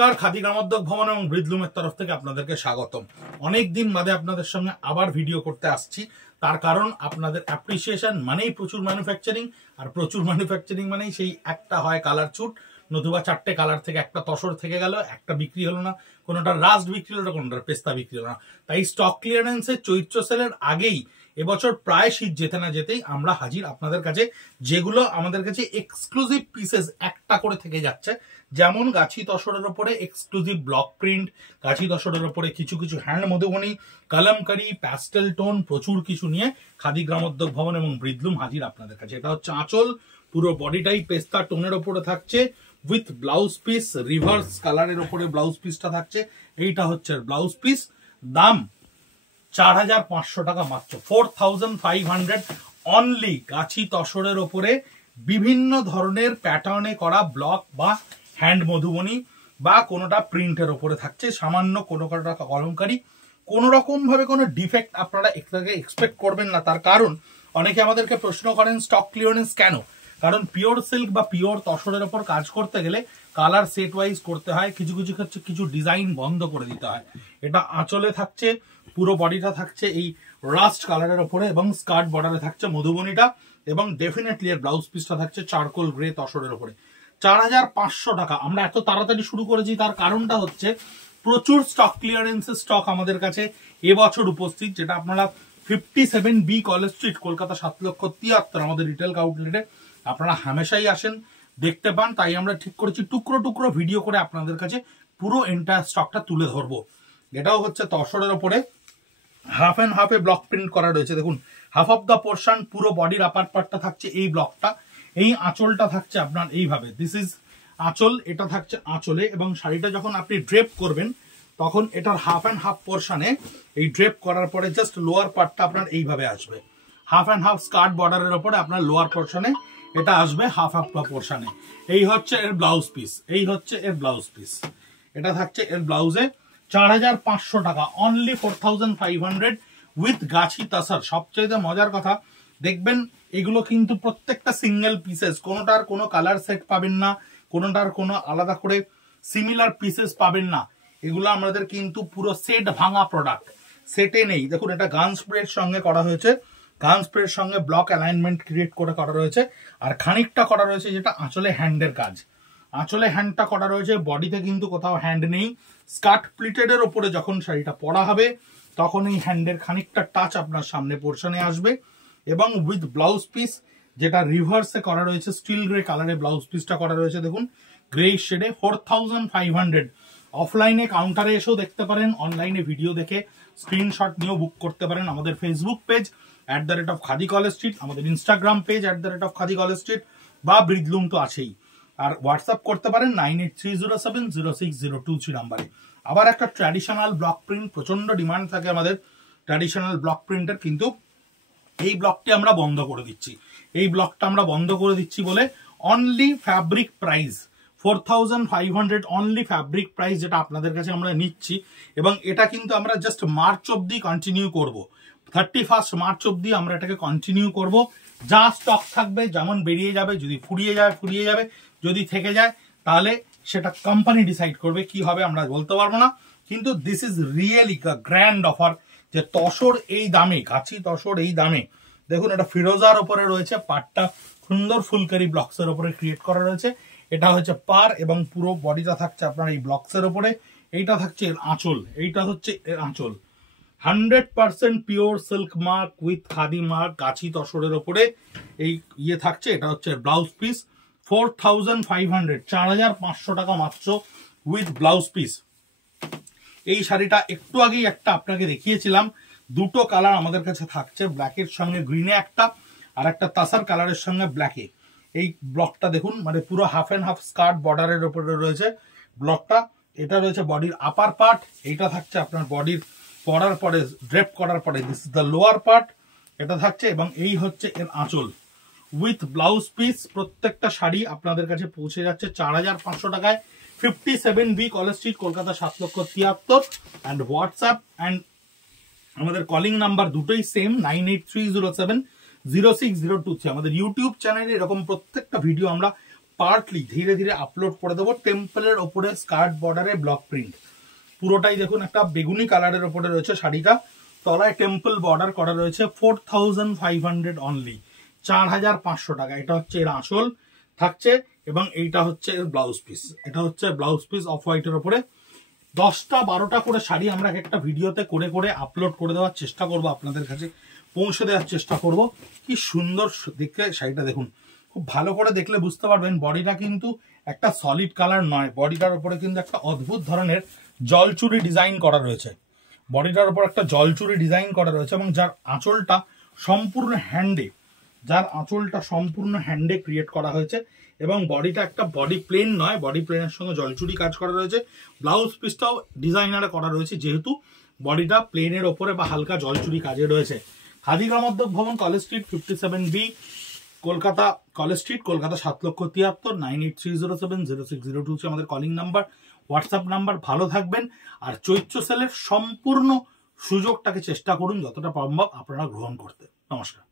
নমস্কার, খাদি গ্রামোদ্যোগ ভবন এবং ব্রিদলুমের তরফ থেকে আপনাদেরকে স্বাগতম। অনেকদিন বাদে আপনাদের সঙ্গে আবার ভিডিও করতে আসছি, তার কারণ আপনাদের অ্যাপ্রিসিয়েশন মানেই প্রচুর ম্যানুফ্যাকচারিং, আর প্রচুর ম্যানুফ্যাকচারিং মানেই সেই একটা হয় কালার চুট, নতুবা চারটে কালার থেকে একটা তসর থেকে গেল, একটা বিক্রি হলো না, কোনোটা রাস্ট বিক্রি হলো, কোনোটার পেস্তা বিক্রি হলো না। তাই স্টক ক্লিয়ারেন্সের চৈত্র সেলের আগেই এবছর প্রায় শীত যেতে না যেতেই আমরা হাজির আপনাদের কাছে, যেগুলো আমাদের কাছে এক্সক্লুসিভ পিসেস একটা করে থেকে যাচ্ছে। যেমন গাছি তসরের ওপরে এক্সক্লুসিভ ব্লক প্রিন্ট, গাছি তসরের ওপরে কিছু কিছু hand Madhubani, kalamkari, pastel tone, প্রচুর কিছু নিয়ে খাদি গ্রামোদ্যোগ ভবন এবং ব্রিদলুম হাজির আপনাদের কাছে। এটা হচ্ছে আঁচল, পুরো বডিটাই পেস্তা টোনের ওপরে থাকছে উইথ ব্লাউজ পিস, রিভার্স কালারের ওপরে ব্লাউজ পিসটা থাকছে। এইটা হচ্ছে ব্লাউজ পিস, দাম 4500 টাকা মাত্র, 4500 অনলি। গাছি তসরের ওপরে বিভিন্ন ধরনের প্যাটার্নে করা ব্লক বা হ্যান্ড মধুবনী বা কোনোটা প্রিন্টের ওপরে থাকছে, সামান্য কোনো কোনোটা কলমকারি। কোনো রকম ভাবে কোনো ডিফেক্ট আপনারা এক্সপেক্ট করবেন না। তার কারণ অনেকে আমাদেরকে প্রশ্ন করেন স্টক ক্লিয়ারেন্স কেন, কারণ পিওর সিল্ক বা পিওর তসরের ওপর কাজ করতে গেলে কালার সেট ওয়াইজ করতে হয়, কিছু কিছু ক্ষেত্রে কিছু ডিজাইন বন্ধ করে দিতে হয়। এটা আঁচলে থাকছে, পুরো বডিটা থাকছে এই রাস্ট কালারের ওপরে এবং স্কার্ট বর্ডারে থাকছে মধুবনীটা, এবং ডেফিনেটলি এর ব্লাউজ পিসটা থাকছে চারকোল গ্রে তসরের ওপরে। 4500 টাকা। আমরা এত তাড়াতাড়ি শুরু করেছি তার কারণটা হচ্ছে প্রচুর স্টক ক্লিয়ারেন্সের স্টক আমাদের কাছে এবছর উপস্থিত, যেটা আপনারা 57B কলেজ স্ট্রিট, কলকাতা 7,73,000 আমাদের রিটেল আউটলেটে আপনারা হামেশাই আসেন, দেখতে পান। তাই আমরা ঠিক করেছি টুকরো টুকরো ভিডিও করে আপনাদের কাছে পুরো এন্টায়ার স্টকটা তুলে ধরবো। এটাও হচ্ছে তসরের ওপরে হাফ অ্যান্ড হাফে ব্লক প্রিন্ট করা রয়েছে। দেখুন, হাফ অফ দ্য পোর্শন, পুরো বডির আপার পার্টটা থাকছে এই ব্লকটা, এই আঁচলটা থাকছে আপনার এইভাবে, দিস ইজ আঁচল, এটা থাকছে আঁচলে। এবং শাড়িটা যখন আপনি ড্রেপ করবেন তখন এটার হাফ অ্যান্ড হাফ পোর্শনে এই ড্রেপ করার পরে জাস্ট লোয়ার পার্টটা আপনার এইভাবে আসবে, হাফ অ্যান্ড হাফ স্কার্ট বর্ডারের ওপরে আপনার লোয়ার পোর্শনে এটা আসবে হাফ হাফ পোর্শনে। এই হচ্ছে এর ব্লাউজ পিস, এই হচ্ছে এর ব্লাউজ পিস, এটা থাকছে এর ব্লাউজে। 4500 টাকা অনলি, 4500 উইথ গাছি তাসার। সবচেয়ে মজার কথা দেখবেন, এগুলো কিন্তু প্রত্যেকটা সিঙ্গেল পিসেস, কোনোটার কোনো কালার সেট পাবেন না, কোনোটার কোনো আলাদা করে সিমিলার পিসেস পাবেন না। এগুলো আমাদের কিন্তু পুরো সেট ভাঙা প্রোডাক্ট, সেটে নেই। দেখুন, এটা গান স্প্রের সঙ্গে করা হয়েছে, গান স্প্রের সঙ্গে ব্লক অ্যালাইনমেন্ট ক্রিয়েট করে করা রয়েছে, আর খানিকটা করা রয়েছে যেটা আঁচলে হ্যান্ডের কাজ, আঁচলে হ্যান্ডটা করা রয়েছে, বডিতে কিন্তু কোথাও হ্যান্ড নেই। স্কার্ট প্লিটেডের ওপরে যখন শাড়িটা পরা হবে তখন এই হ্যান্ডের খানিকটা টাচ আপনার সামনে পোর্শনে আসবে, এবং উইথ ব্লাউজ পিস যেটা রিভার্সে করা রয়েছে, স্টিল গ্রে কালারে ব্লাউজ পিসটা করা রয়েছে। দেখুন, গ্রে শেডে 4500। অফলাইনে কাউন্টারে এসেও দেখতে পারেন, অনলাইনে ভিডিও দেখে স্ক্রিনশট নিয়েও বুক করতে পারেন। আমাদের Facebook page @Khadi College Street, আমাদের Instagram page @Khadi College Street, বা ব্রিদলুম তো আছেই। আর হোয়াটসঅ্যাপ করতে পারেন 9830706023 নাম্বারে। আবার একটা ট্র্যাডিশনাল ব্লক প্রিন্ট, প্রচন্ড ডিমান্ড থাকে আমাদের ট্র্যাডিশনাল ব্লক প্রিন্টের, কিন্তু এই ব্লকটি আমরা বন্ধ করে দিচ্ছি। এই ব্লকটা আমরা বন্ধ করে দিচ্ছি বলে only fabric price 4500 only fabric price, যেটা আপনাদের কাছে আমরা নিচ্ছি। এবং এটা কিন্তু আমরা জাস্ট মার্চ অব্দি কন্টিনিউ করব, 31 মার্চ অব্দি আমরা এটাকে কন্টিনিউ করব। যা স্টক থাকবে, যেমন বেরিয়ে যাবে, যদি ফুরিয়ে যাবে, যদি থেকে যায় তাহলে সেটা কোম্পানি ডিসাইড করবে কি হবে, আমরা বলতে পারবো না। কিন্তু this is really grand offer, যে তসর এই দামে, গাছি তসর এই দামে। দেখুন, এটা ফিরোজার ওপরে রয়েছে, পাটটা সুন্দর ফুলকারি ব্লকসের ওপরে ক্রিয়েট করা রয়েছে। এটা হচ্ছে পার, এবং পুরো বডিটা থাকছে আপনার এই ব্লকসের ওপরে। এইটা থাকছে এর আঁচল, এইটা হচ্ছে এর আঁচল। 100% pure silk mark with khadi mark, গাছি তসরের ওপরে এই ইয়ে থাকছে। এটা হচ্ছে ব্লাউজ পিস, 4500, 4500 টাকা মাত্র উইথ ব্লাউজ পিস। এই শাড়িটা একটু আগেই একটা আপনাকে দেখিয়েছিলাম, দুটো কালার আমাদের কাছে থাকছে, ব্ল্যাকের সঙ্গে গ্রিনে একটা, আর একটা তাসার কালারের সঙ্গে ব্ল্যাকে। এই ব্লকটা দেখুন, মানে পুরো হাফ অ্যান্ড হাফ স্কার্ট বর্ডারের উপরে রয়েছে ব্লকটা। এটা রয়েছে বডির আপার পার্ট, এইটা থাকছে আপনার বডির পরার পরে, ড্রেপ করার পরে, this is the lower part, এটা থাকছে। এবং এই হচ্ছে এর আঁচল উইথ ব্লাউজ পিস। প্রত্যেকটা শাড়ি আপনাদের কাছে পৌঁছে যাচ্ছে 4500 টাকায়, 57B college street, Kolkata 7,73,000। And WhatsApp and আমাদের কলিং নাম্বার দুটোই সেম, 9830706023। আমাদের ইউটিউব চ্যানেলে এরকম প্রত্যেকটা ভিডিও আমরা পার্টলি ধীরে ধীরে আপলোড করে দেবো। টেম্পলের ওপরে স্কার্ট বর্ডারে ব্লক প্রিন্ট, পুরোটাই দেখুন একটা বেগুনি কালারের ওপরে রয়েছে শাড়িটা, তলায় টেম্পল বর্ডার করা রয়েছে। 4500 অনলি, 4500 টাকা। এটা হচ্ছে এর আঁচল থাকছে এবং এইটা হচ্ছে এর ব্লাউজ পিস। এটা হচ্ছে ব্লাউজ পিস অফ হোয়াইটের ওপরে। 10টা 12টা করে শাড়ি আমরা একটা ভিডিওতে করে করে আপলোড করে দেওয়ার চেষ্টা করব, আপনাদের কাছে পৌঁছে দেওয়ার চেষ্টা করব। কি সুন্দর দেখতে শাড়িটা দেখুন, খুব ভালো করে দেখলে বুঝতে পারবেন বডিটা কিন্তু একটা সলিড কালার নয়, বডিটার উপরে কিন্তু একটা অদ্ভুত ধরনের জলচুরি ডিজাইন করা রয়েছে। বডিটার উপর একটা জলচুরি ডিজাইন করা রয়েছে এবং যার আঁচলটা সম্পূর্ণ হ্যান্ডে ক্রিয়েট করা হয়েছে এবং বডিটা একটা বডি প্লেন নয়, বডি প্লেনের সঙ্গে জলচুরি কাজ করা রয়েছে। ব্লাউজ পিসটাও ডিজাইনারে করা রয়েছে, যেহেতু বডিটা প্লেনের ওপরে বা হালকা জলচুরি কাজে রয়েছে। খাদি গ্রামোদ্যোগ ভবন, college street 57B, Kolkata, college street, Kolkata 7,73,000। 9830706002 হচ্ছে আমাদের কলিং নাম্বার, হোয়াটসঅ্যাপ নাম্বার। ভালো থাকবেন আর চৈত্র সেলের সম্পূর্ণ সুযোগটাকে চেষ্টা করুন যতটা সম্ভব আপনারা গ্রহণ করতে। নমস্কার।